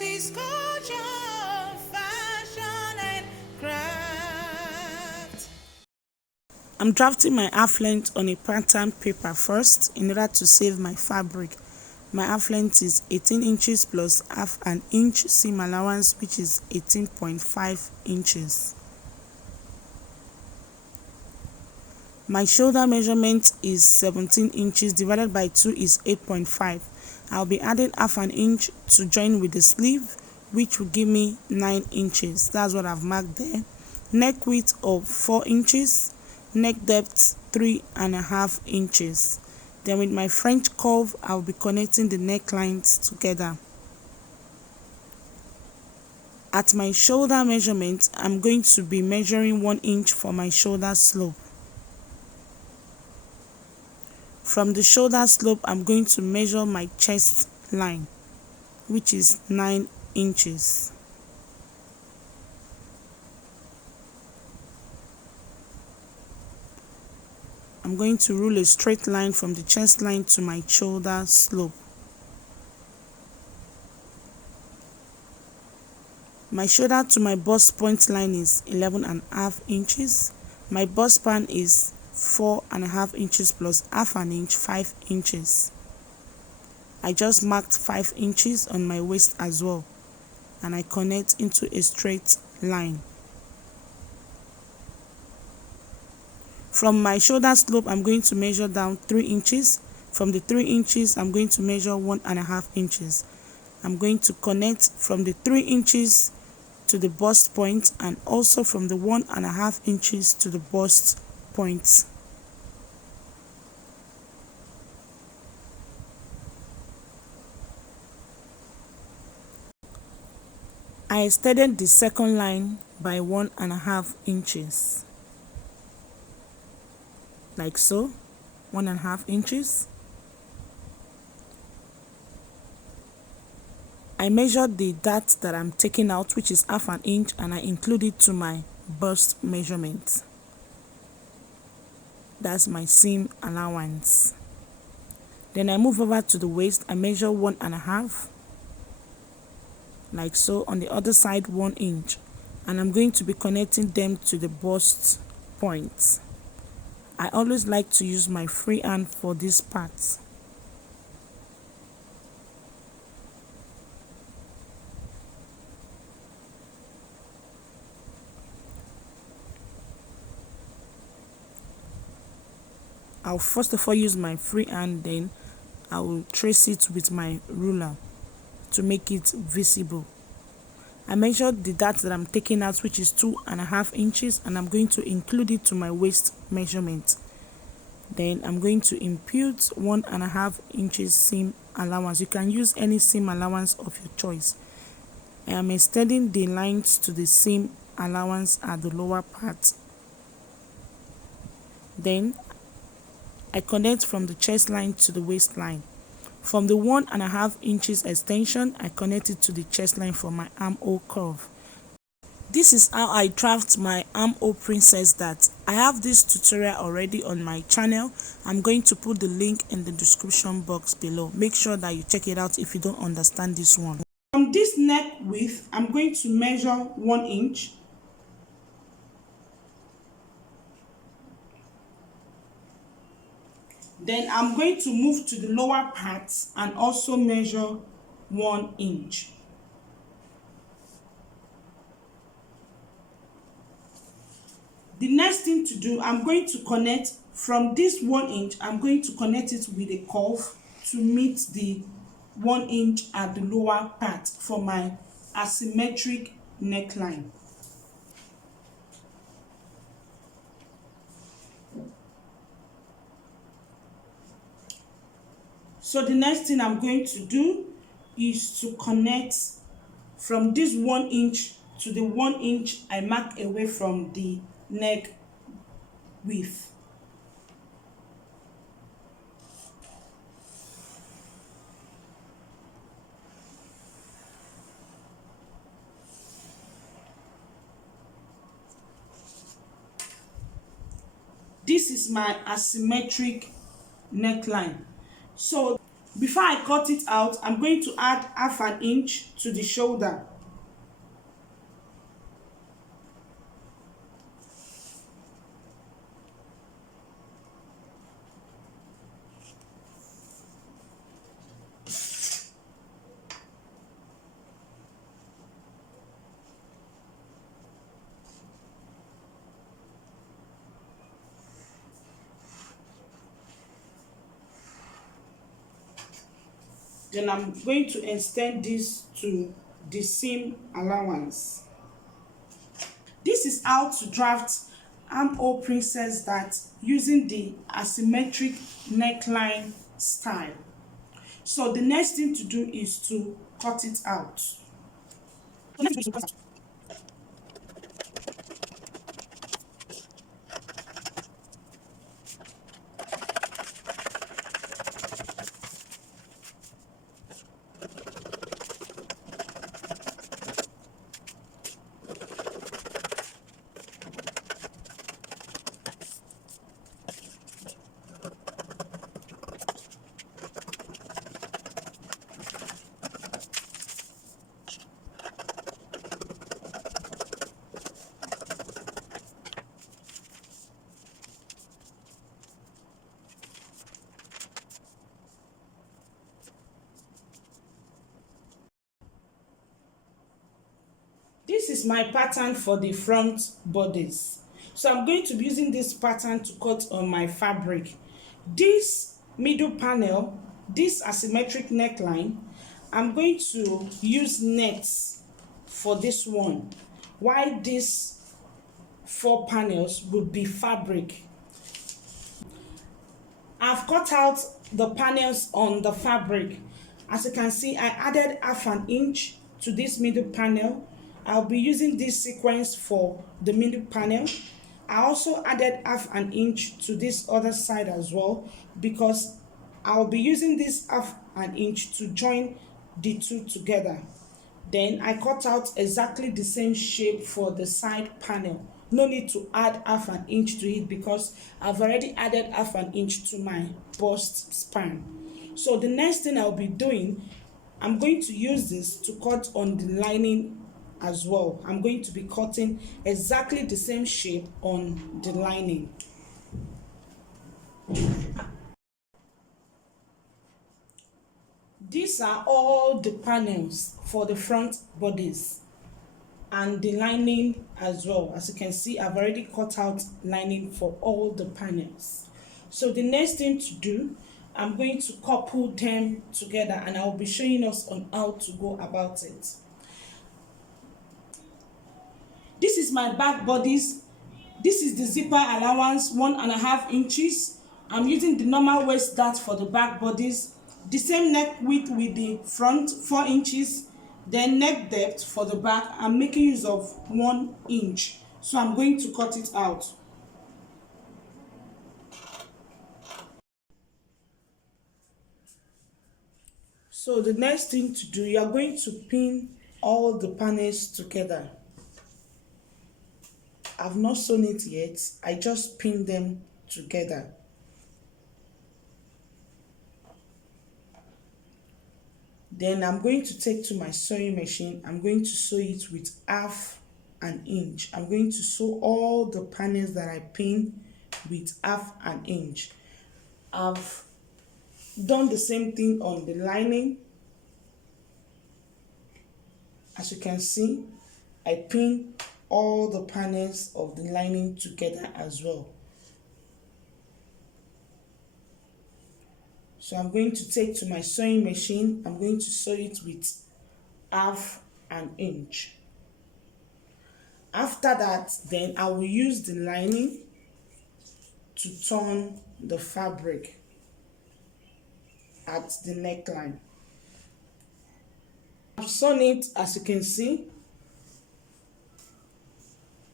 is culture, fashion, and craft. I'm drafting my half length on a pattern paper first in order to save my fabric. My half length is 18 inches plus half an inch seam allowance, which is 18.5 inches. My shoulder measurement is 17 inches divided by 2 is 8.5. I'll be adding half an inch to join with the sleeve, which will give me 9 inches. That's what I've marked there. Neck width of 4 inches, neck depth 3.5 inches. Then with my French curve, I'll be connecting the necklines together. At my shoulder measurement, I'm going to be measuring 1 inch for my shoulder slope. From the shoulder slope, I'm going to measure my chest line, which is 9 inches. I'm going to rule a straight line from the chest line to my shoulder slope. My shoulder to my bust point line is 11.5 inches. My bust span is 4.5 inches plus half an inch, 5 inches. I just marked 5 inches on my waist as well, and I connect into a straight line. From my shoulder slope, I'm going to measure down 3 inches. From the 3 inches, I'm going to measure 1.5 inches. I'm going to connect from the 3 inches to the bust point and also from the 1.5 inches to the bust point. I extended the second line by 1.5 inches. Like so, 1.5 inches. I measured the dart that I'm taking out, which is half an inch, and I include it to my bust measurement. That's my seam allowance. Then I move over to the waist. I measure 1.5, like so. On the other side, 1 inch, and I'm going to be connecting them to the bust point. I always like to use my free hand for this part. I'll first of all use my free hand, then I will trace it with my ruler to make it visible. I measured the dart that I'm taking out, which is 2.5 inches, and I'm going to include it to my waist measurement. Then I'm going to impute 1.5 inches seam allowance. You can use any seam allowance of your choice. I am extending the lines to the seam allowance at the lower part. Then I connect from the chest line to the waistline. From the 1.5 inches extension, I connect it to the chest line for my armhole curve. This is how I draft my armhole princess dart. I have this tutorial already on my channel. I'm going to put the link in the description box below. Make sure that you check it out if you don't understand this one. From this neck width, I'm going to measure 1 inch. Then I'm going to move to the lower part and also measure 1 inch. The next thing to do, I'm going to connect from this 1 inch, I'm going to connect it with a curve to meet the 1 inch at the lower part for my asymmetric neckline. So the next thing I'm going to do is to connect from this 1 inch to the 1 inch I mark away from the neck width. This is my asymmetric neckline. So Before I cut it out, I'm going to add half an inch to the shoulder. Then I'm going to extend this to the seam allowance. This is how to draft armhole princess dart using the asymmetric neckline style. So the next thing to do is to cut it out. This is my pattern for the front bodice. So I'm going to be using this pattern to cut on my fabric. This middle panel, this asymmetric neckline, I'm going to use nets for this one, while these 4 panels will be fabric. I've cut out the panels on the fabric. As you can see, I added half an inch to this middle panel. I'll be using this sequence for the middle panel. I also added half an inch to this other side as well, because I'll be using this half an inch to join the two together. Then I cut out exactly the same shape for the side panel. No need to add half an inch to it because I've already added half an inch to my bust span. So the next thing I'll be doing, I'm going to use this to cut on the lining as well. I'm going to be cutting exactly the same shape on the lining. These are all the panels for the front bodies and the lining as well. As you can see, I've already cut out lining for all the panels. So the next thing to do, I'm going to couple them together and I'll be showing us on how to go about it. This is my back bodice. This is the zipper allowance, 1.5 inches. I'm using the normal waist dart for the back bodice. The same neck width with the front, 4 inches. Then neck depth for the back, I'm making use of 1 inch. So I'm going to cut it out. So the next thing to do, you are going to pin all the panels together. I've not sewn it yet, I just pinned them together. Then I'm going to take to my sewing machine, I'm going to sew it with half an inch. I'm going to sew all the panels that I pinned with half an inch. I've done the same thing on the lining. As you can see, I pinned all the panels of the lining together as well. So I'm going to take to my sewing machine, I'm going to sew it with half an inch. After that, then I will use the lining to turn the fabric at the neckline. I've sewn it, as you can see,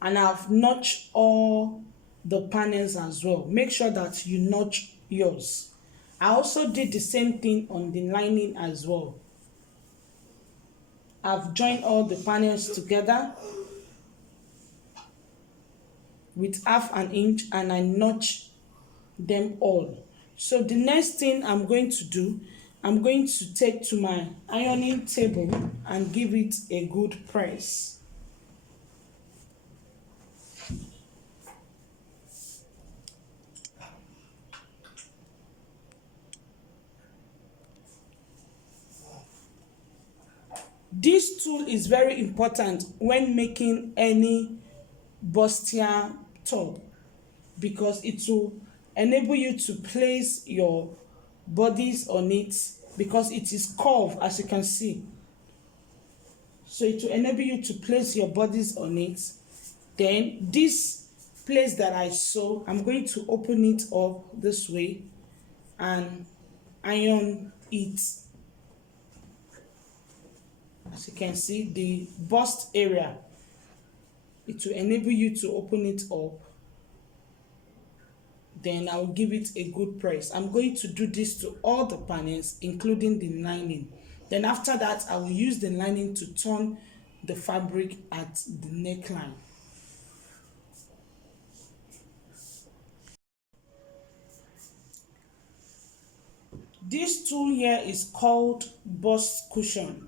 and I've notched all the panels as well. Make sure that you notch yours. I also did the same thing on the lining as well. I've joined all the panels together with half an inch and I notched them all. So the next thing I'm going to do, I'm going to take to my ironing table and give it a good press. This tool is very important when making any bustier top because it will enable you to place your bodies on it because it is curved, as you can see. So it will enable you to place your bodies on it. Then this place that I sew, I'm going to open it up this way and iron it. As you can see, the bust area, it will enable you to open it up. Then I'll give it a good press. I'm going to do this to all the panels, including the lining. Then after that, I will use the lining to turn the fabric at the neckline. This tool here is called bust cushion.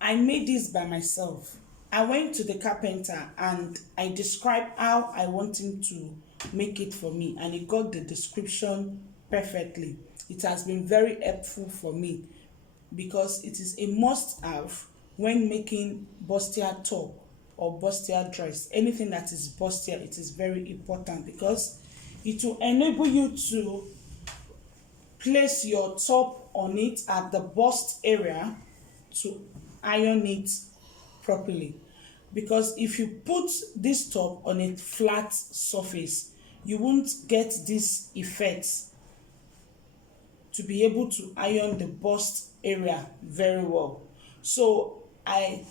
I made this by myself. I went to the carpenter and I described how I want him to make it for me, and he got the description perfectly. It has been very helpful for me because it is a must-have when making bustier top or bustier dress. Anything that is bustier, it is very important because it will enable you to place your top on it at the bust area to iron it properly. Because if you put this top on a flat surface, you won't get this effect to be able to iron the bust area very well. So I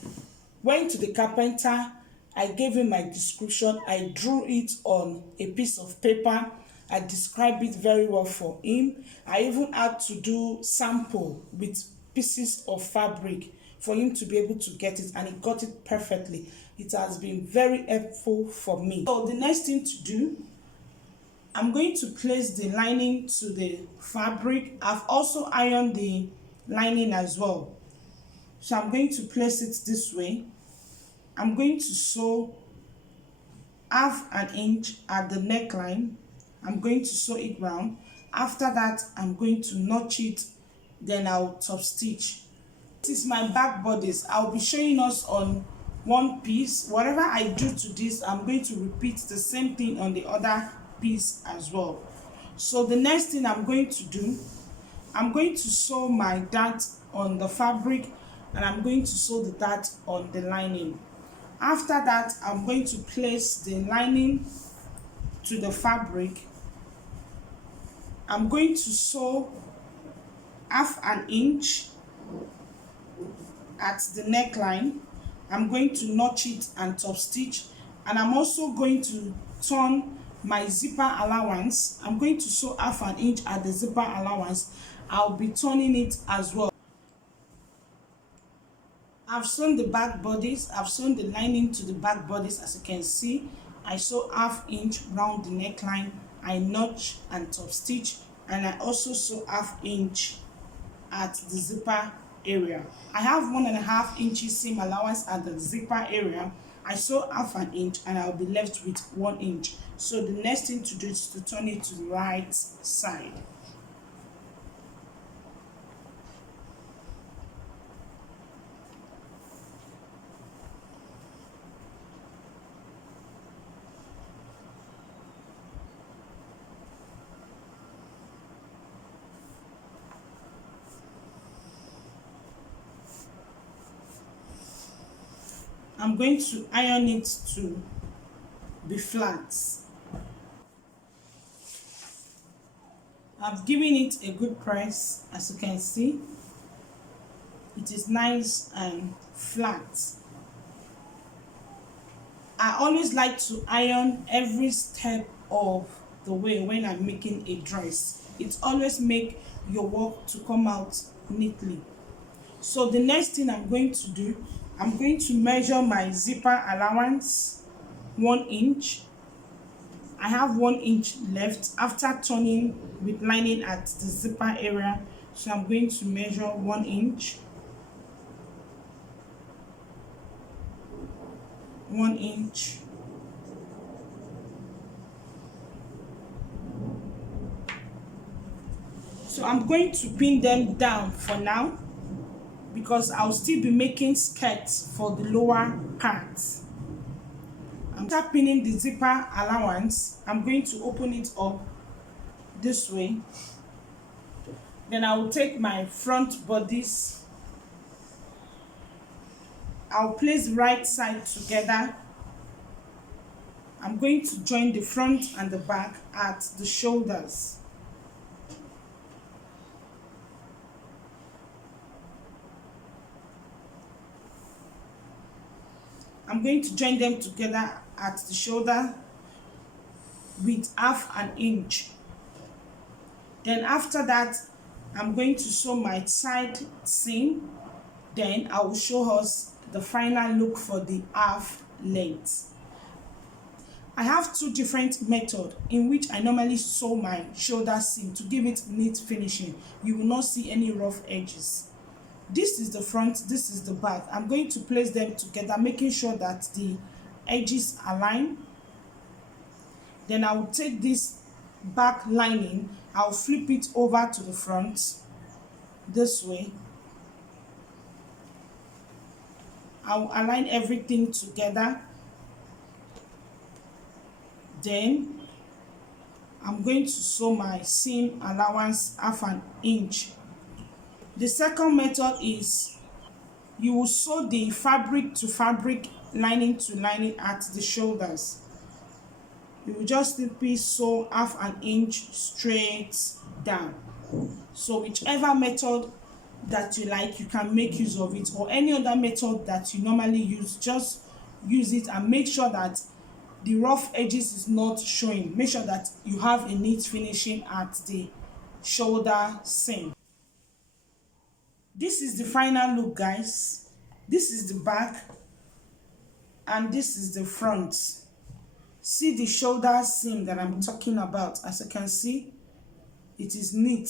went to the carpenter, I gave him my description, I drew it on a piece of paper, I described it very well for him. I even had to do sample with pieces of fabric for him to be able to get it, and he got it perfectly. It has been very helpful for me. So the next thing to do, I'm going to place the lining to the fabric. I've also ironed the lining as well. So I'm going to place it this way. I'm going to sew half an inch at the neckline. I'm going to sew it round. After that, I'm going to notch it, then I'll top stitch. This is my back bodice. I'll be showing us on one piece. Whatever I do to this, I'm going to repeat the same thing on the other piece as well. So the next thing I'm going to do, I'm going to sew my dart on the fabric and I'm going to sew the dart on the lining. After that, I'm going to place the lining to the fabric. I'm going to sew half an inch at the neckline. I'm going to notch it and top stitch, and I'm also going to turn my zipper allowance. I'm going to sew half an inch at the zipper allowance. I'll be turning it as well. I've sewn the back bodice, I've sewn the lining to the back bodice. As you can see, I sew half inch round the neckline, I notch and top stitch, and I also sew half inch at the zipper area. I have 1.5 inches seam allowance at the zipper area. I sew half an inch and I'll be left with 1 inch. So the next thing to do is to turn it to the right side. I'm going to iron it to be flat. I've given it a good press. As you can see, it is nice and flat. I always like to iron every step of the way when I'm making a dress. It always makes your work to come out neatly. So the next thing I'm going to do, I'm going to measure my zipper allowance 1 inch. I have 1 inch left after turning with lining at the zipper area. So I'm going to measure 1 inch, 1 inch, so I'm going to pin them down for now because I'll still be making skirts for the lower parts. After pinning the zipper allowance, I'm going to open it up this way. Then I will take my front bodice, I'll place right side together. I'm going to join the front and the back at the shoulders. I'm going to join them together at the shoulder with half an inch. Then after that, I'm going to sew my side seam. Then I will show us the final look for the half length. I have two different methods in which I normally sew my shoulder seam to give it neat finishing. You will not see any rough edges. This is the front, this is the back. I'm going to place them together, making sure that the edges align. Then I will take this back lining, I'll flip it over to the front this way. I'll align everything together. Then I'm going to sew my seam allowance half an inch. The second method is you will sew the fabric to fabric, lining to lining at the shoulders. You will just simply sew half an inch straight down. So whichever method that you like, you can make use of it, or any other method that you normally use, just use it and make sure that the rough edges is not showing. Make sure that you have a neat finishing at the shoulder seam. This is the final look, guys. This is the back and this is the front. See the shoulder seam that I'm talking about. As you can see, it is neat.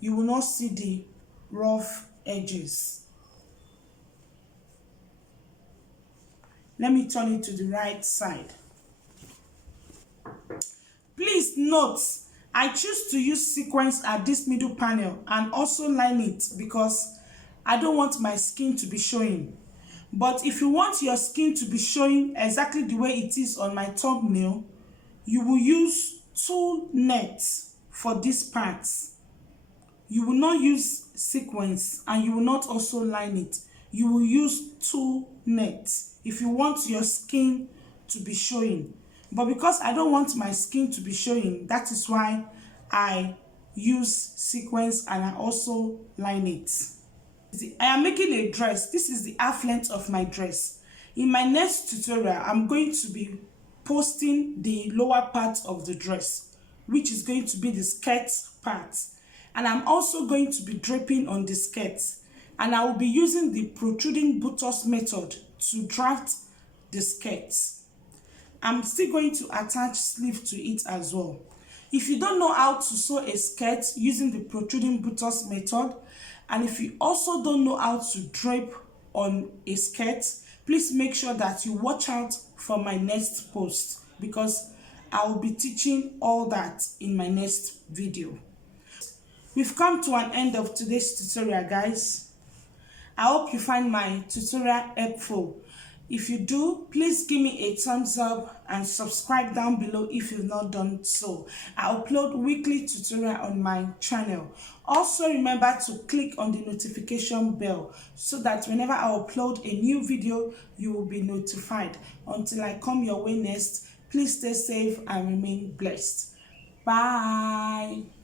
You will not see the rough edges. Let me turn it to the right side. Please note, I choose to use sequins at this middle panel and also line it because I don't want my skin to be showing. But if you want your skin to be showing exactly the way it is on my thumbnail, you will use 2 nets for this part. You will not use sequins and you will not also line it. You will use 2 nets if you want your skin to be showing. But because I don't want my skin to be showing, that is why I use sequins and I also line it. I am making a dress. This is the half length of my dress. In my next tutorial, I'm going to be posting the lower part of the dress, which is going to be the skirt part. And I'm also going to be draping on the skirt. And I will be using the protruding buttock method to draft the skirt. I'm still going to attach sleeve to it as well. If you don't know how to sew a skirt using the protruding buttock method, and if you also don't know how to drape on a skirt, please make sure that you watch out for my next post because I will be teaching all that in my next video. We've come to an end of today's tutorial, guys. I hope you find my tutorial helpful. If you do, please give me a thumbs up and subscribe down below if you've not done so. I upload weekly tutorial on my channel. Also remember to click on the notification bell so that whenever I upload a new video, you will be notified. Until I come your way next, please stay safe and remain blessed. Bye.